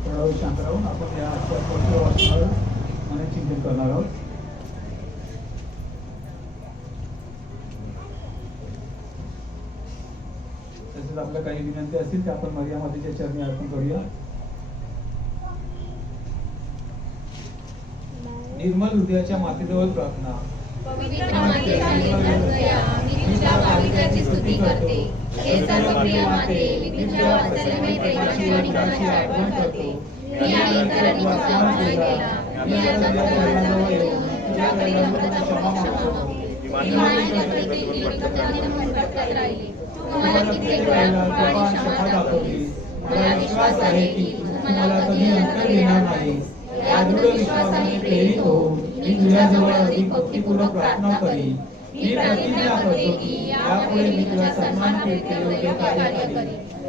थोडा वेळ शांत राहून आपण या पवित्र वाचनावर मन चिंतन करणार आहोत. तसेच आपल्या काही विनंती असतील त्या आपण मरिया मातेच्या चरणी अर्पण करूया. निर्मल हृदयाच्या मातेजवळ प्रार्थना. पवित्र माते, दया, मी तुझ्या पावित्र्याची स्तुती करते. हे सर्व प्रिय माते, मी तुझ्या वात्सल्यमय प्रेमाची आणि गुणाची आठवण करते. मी आणि इतरांनी तुझा अपमान केला. मी आता तुझ्याजवळ येऊन तुझ्याकडे नम्रता क्षमा मागतो. मी मान्य करते की मी विकटाने भटकत राहिले. तू मला कित्येक वेळा कृपा आणि क्षमा दाखवलीस. मला विश्वास आहे की तू मला कधी अंतर देणार नाहीस. या दृढ विश्वासाने प्रेरित होऊन मी तुझ्याजवळ अधिक भक्तिपूर्वक प्रार्थना करीन. मी प्रतिज्ञा करतो की यापुढे मी तुझा सन्मान कीर्ती योग्य कार्य करीन.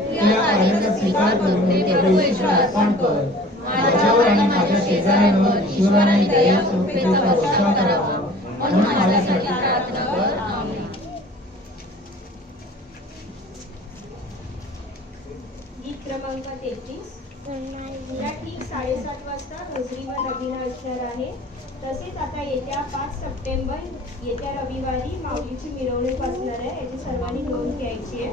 तुझ्या कार्याचा स्वीकार करून ते प्रभू येशूला अर्पण कर. माझ्यावर आणि माझ्या शेजाऱ्यांवर ईश्वराने दया कृपेचा वर्षाव करावा म्हणून माझ्यासाठी प्रार्थना कर. आमेन. गीत क्रमांक 33. उद्या ठीक 7:30 वाजता रोजरीवर नवीन असणार आहे. तसेच आता येत्या 5 सप्टेंबर येत्या रविवारी माऊलीची मिरवणूक असणार आहे. याची सर्वांनी नोंद घ्यायची आहे.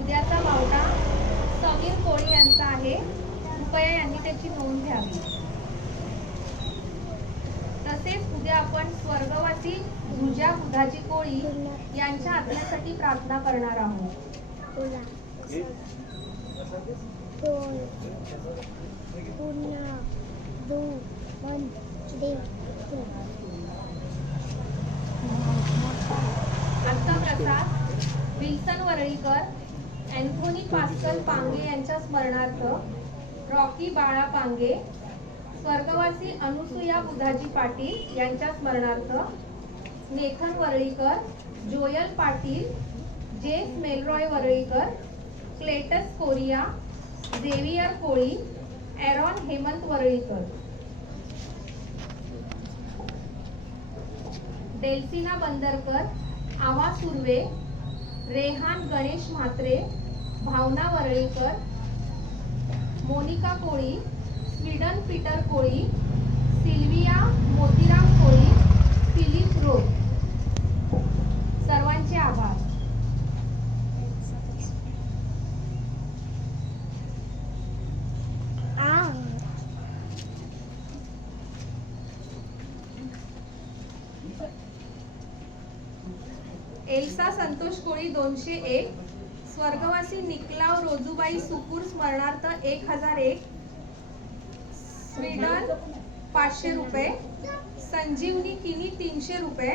उद्याचा मावळा समीर कोळी यांचा आहे. कृपया यांनी त्याची नोंद घ्यावी. तसेच उद्या आपण स्वर्गवासी रुजा बुधाजी कोळी यांच्या आत्म्यासाठी प्रार्थना करणार आहोत. आजचा प्रसाद विल्सन वरळीकर, अँथोनी पास्कल पांगे यांच्या स्मरणार्थ रॉकी बाळा पांगे, स्वर्गवासी अनुसुया बुधाजी पाटील यांच्या स्मरणार्थ नेथन वरळीकर, जोयल पाटील, जेस मेलरॉय वरळीकर, क्लेटस कोरिया, झेवियर कोळी, एरॉन हेमंत वरळीकर, डेल्सिना बंदरकर, आवा सुर्वे, रेहान गणेश म्हात्रे, भावना वरळीकर, मोनिका कोळी, स्वीडन पीटर कोळी, सिल्विया मोतीराम कोळी, फिलिप रोज. सर्वांचे आभार. एल्सा संतोष कोळी 201, स्वर्गवासी निकलाव रोजूबाई सुपूर स्मरणार्थ 1001, स्वीडन 500 रुपये, संजीवनी किनी 300 रुपये,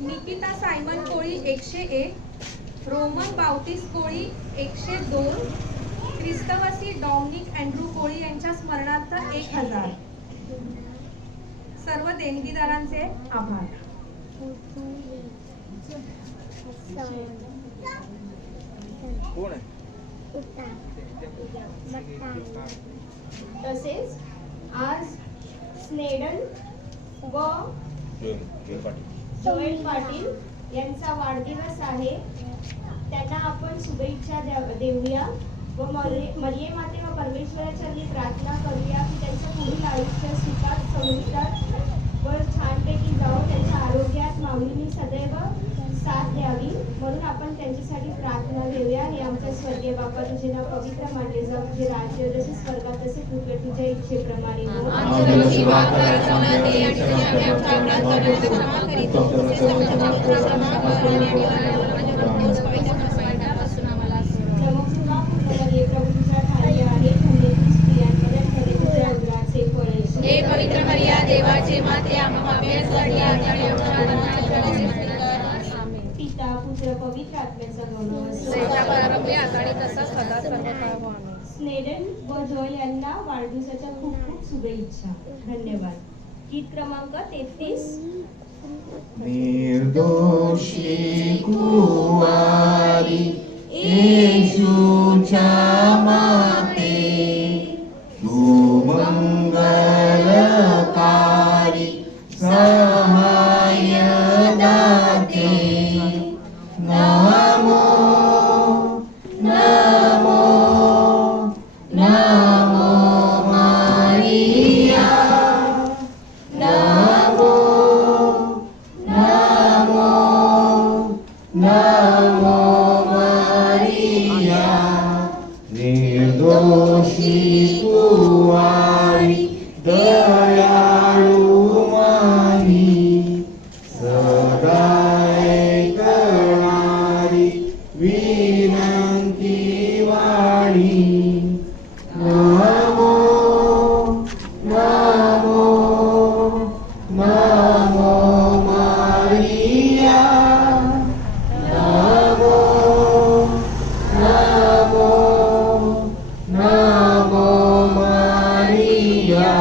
निकिता सायमन कोळी 101, रोमन बावतीस कोळी 102, ख्रिस्तवासी डॉमिनिक अँड्रू कोळी यांच्या स्मरणार्थ 1000. सर्व देणगीदारांचे आभार. कोण आहे? तसेच आज स्नेडन व जोएल पाटील यांचा वाढदिवस आहे. त्यांना आपण शुभेच्छा देऊया व मरिये माते व परमेश्वराचरणी प्रार्थना करूया की त्यांचं पुढील आयुष्य सुखात समृद्धात व छानपैकी जावं, त्यांच्या आरोग्यात माऊलींनी सदैव साथ द्यावी म्हणून आपण त्यांच्यासाठी प्रार्थना देऊया. हे आमच्या स्वर्गीय बाप्पा तुझे नाव पवित्र मानले जाऊ, तुझे राज्य जसे स्वर्गात तसे पृथ्वीवर तुझ्या इच्छेप्रमाणे हो. हे पवित्र मरिया देवाचे माते आम्हासाठी पिता पुत्र पवित्र आत्म्याचा स्नेडन व जोएल यांना वाढदिवसाच्या खूप खूप शुभेच्छा. धन्यवाद. गीत क्रमांक 33. निर्दोषी कुवारी येशूच्या माते, तू मंगलकारी सहाय्य दाते. Namo Namo Namo Maria, Namo Namo Namo Maria. निर्दोषी कुवारी दयाळू माही, सदा ऐकणारी विनंती वाणी. Namo Namo Namo Maria, Namo Namo Namo Maria.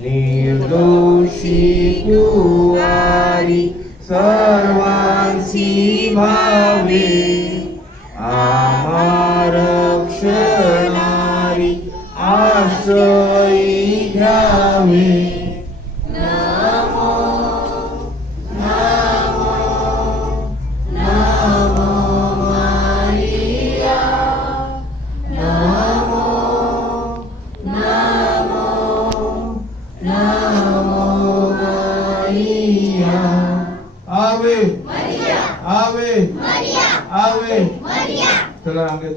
निर्दोषी कुवारी सर्वांची भावे, आम्हा रक्षणारी आश्रयी घ्यावे. Namo Namo Namo Maria, Namo Namo Namo Maria. आवे आवे आवे. चला आंबे.